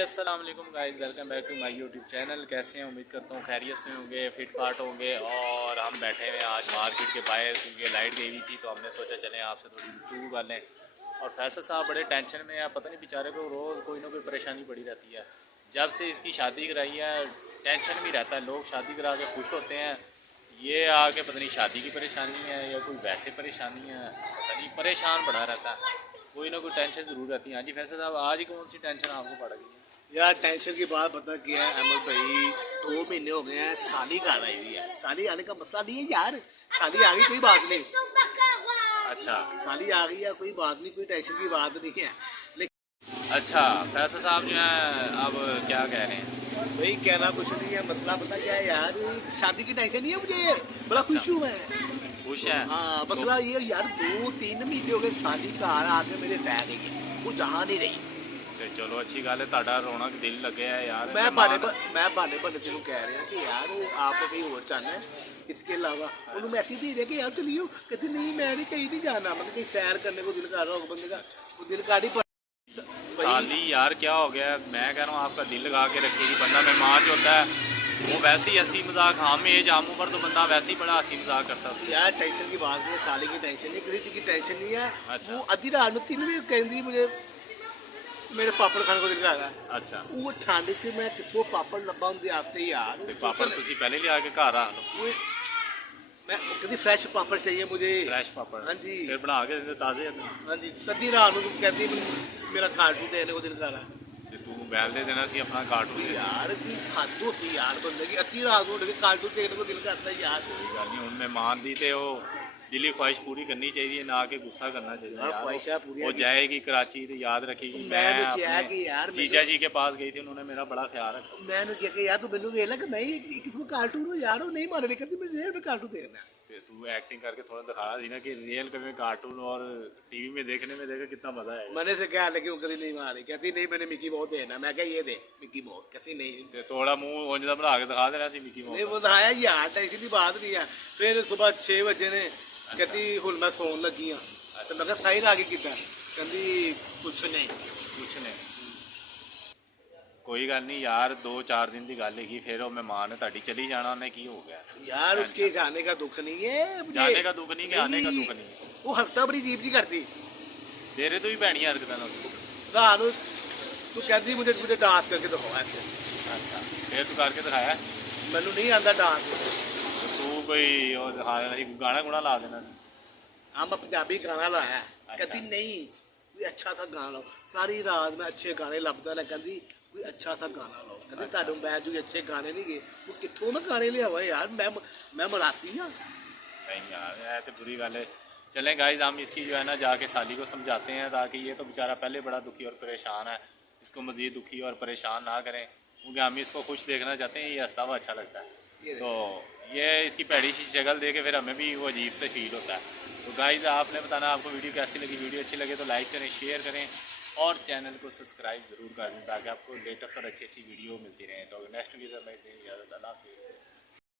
अस्सलाम वालेकुम guys, welcome back to my YouTube channel. कैसे हैं? उम्मीद करता हूँ खैरियत से होंगे, फिट फाट होंगे। और हम बैठे हुए हैं आज मार्केट के बाहर क्योंकि लाइट गई हुई थी, तो हमने सोचा चलें आपसे थोड़ी गुफ्तगू कर लें। और फैसल साहब बड़े टेंशन में है, पता नहीं बेचारे को रोज़ कोई ना कोई परेशानी पड़ी रहती है। जब से इसकी शादी कराई है टेंशन भी रहता है। लोग शादी करा के खुश होते हैं, ये आके पता नहीं शादी की परेशानी है या कोई वैसे परेशानी है, पता नहीं परेशान पड़ा रहता है। कोई ना कोई टेंशन ज़रूर रहती है। हाँ जी फैसल साहब, आज ही कौन सी टेंशन आपको पड़ गई है? यार टेंशन की बात पता क्या है अहमद भाई, 2 महीने हो गए हैं, साली घर आई हुई है। साली आने का मसला नहीं है यार, साली आ गई कोई बात नहीं। अच्छा साली आ गई है कोई बात नहीं, कोई टेंशन की बात नहीं है। लेकिन अच्छा, फैसल साहब जो हैं अब क्या कह रहे हैं? भाई कहना कुछ नहीं है, मसला पता क्या है यार, शादी की टेंशन नहीं है मुझे, बड़ा खुश हूँ मैं। खुश हैं? हाँ मसला ये यार, 2-3 महीने हो गए साली घर आके मेरे बह गई है, वो जहाँ नहीं रही। ਤੇ ਚਲੋ ਅੱਛੀ ਗੱਲ ਹੈ, ਤੁਹਾਡਾ ਰੌਣਕ ਦਿਲ ਲੱਗਿਆ है यार। मैं बहाने बहाने से कह रहे हैं कि यार आप कहीं और जाना है, इसके अलावा उन्होंने मैसेज दे रहे कि यार चलियो, कहते नहीं मैं नहीं कहीं नहीं जाना, मतलब कहीं सैर करने को दिल कर रहा होगा बंदे का, वो दिल कर ही साली यार क्या हो गया? मैं कह रहा हूँ आपका दिल लगा के रखेगी। बंदा मेहमान जो होता है वो वैसे ही हंसी मजाक, हम एज आमू पर तो बंदा वैसे ही बड़ा हंसी मजाक करता है। यार टेंशन की बात नहीं है, साली की टेंशन नहीं, किसी चीज़ की टेंशन नहीं है। अच्छा। वो अद्धी रात में 3 बजे कहती मुझे मेरे पापड़ खाने को दिल कर रहा है। अच्छा, वो ठंड से मैं कितों पापड़ लब्बा उनके वास्ते यार। ਤੇ ਪਾਪੜ ਤੁਸੀਂ ਪਹਿਲੇ ਲਿਆ ਕੇ ਘਰ ਰੱਖ ਲਓ। मैं कहती फ्रेश पापड़ चाहिए मुझे। फ्रेश पापड़? हाँ जी। फिर बना के दिंदे ताजे? हाँ जी, कद्दी रात को कहती मेरा कार्टून देने को दिल कर रहा है। ਤੇ ਤੂੰ ਬੈਲ ਦੇ ਦੇਣਾ ਸੀ ਆਪਣਾ ਕਾਰਟੂਨ ਦੇ। यार की हद होती यार बंदे की, अद्धी रात को कार्टून देखने को दिल करता है यार। कोई गल नहीं, ਹੁਣ ਮਹਿਮਾਨ ਦੀ ਤੇ ਉਹ दिली ख्वाहिश पूरी करनी चाहिए, ना कि गुस्सा करना चाहिए यार। वो जाएगी कराची तो याद रखेगी। मैंने किया कि यार जीजा जी के पास गई थी, उन्होंने मेरा बड़ा ख्याल रखा। मैंने किया कि यार तू मैंने वेला कि नहीं किसी कार्टून हो यार, वो नहीं मारे कहती मैं रियल में कार्टून देखना है। तू एक्टिंग करके थोड़ा दिखाया थी ना कि रियल में कार्टून और टीवी में देखने में देखा कितना मजा है। मैंने से क्या लेकिन वो कभी नहीं मारी, कहती नहीं मैंने मिकी बहुत देना। मैं क्या ये दे मिकी बहुत, कहती नहीं। थोड़ा मुंह उंज दा बना के दिखा देना सी मिकी माउस। नहीं वो दिखाया यार, टेंशन की बात नहीं है। फिर सुबह 6 बजे ने कहती हुन मैं सौन लगी हाँ, तो मैं साइन आ गई कितना, कहती कुछ नहीं। कोई गल नहीं यार, 2-4 दिन की गल है, फिर वो मेहमान है ताड़ी चली जाना, उन्हें की हो गया यार। उसके जाने का दुख नहीं है, जाने का दुख नहीं, आने का दुख नहीं। वो हरकत बड़ी अजीब जी करती, तेरे तो भी भैड़ी हरकत रात तू कहती मुझे डांस करके दिखाओ ऐसे। अच्छा, फिर तू करके दिखाया? मैनू नहीं आता डांस। तू कोई गाना गुना ला देना। हाँ मैं पंजाबी गाना लाया। अच्छा। कहती नहीं कोई अच्छा सा गाना लाओ, सारी रात मैं अच्छे गाने लभदा रहा, कहती कोई अच्छा सा गाना लाओ। कहती तुहाडे मैं जो अच्छे गाने नहीं गए, वो कितों मैं गाने लियावा यार, मैं मरासी हाँ। नहीं यार, यह तो बुरी गल है। चलें गाइज, हम इसकी जो है ना जाके साली को समझाते हैं, ताकि ये तो बेचारा पहले बड़ा दुखी और परेशान है, इसको मज़ीद दुखी और परेशान ना करें, क्योंकि हम इसको खुश देखना चाहते हैं। ये हंसता हुआ अच्छा लगता है, तो ये इसकी पैड़ी सी शक्ल देके फिर हमें भी वो अजीब से फील होता है। तो गाइज़ आपने बताना आपको वीडियो कैसी लगी। वीडियो अच्छी लगे तो लाइक करें, शेयर करें और चैनल को सब्सक्राइब ज़रूर कर दें, ताकि आपको लेटेस्ट और अच्छी वीडियो मिलती रहे। तो नेक्स्ट वीडियो में इजाज़त, अल्लाह हाफ़िज़।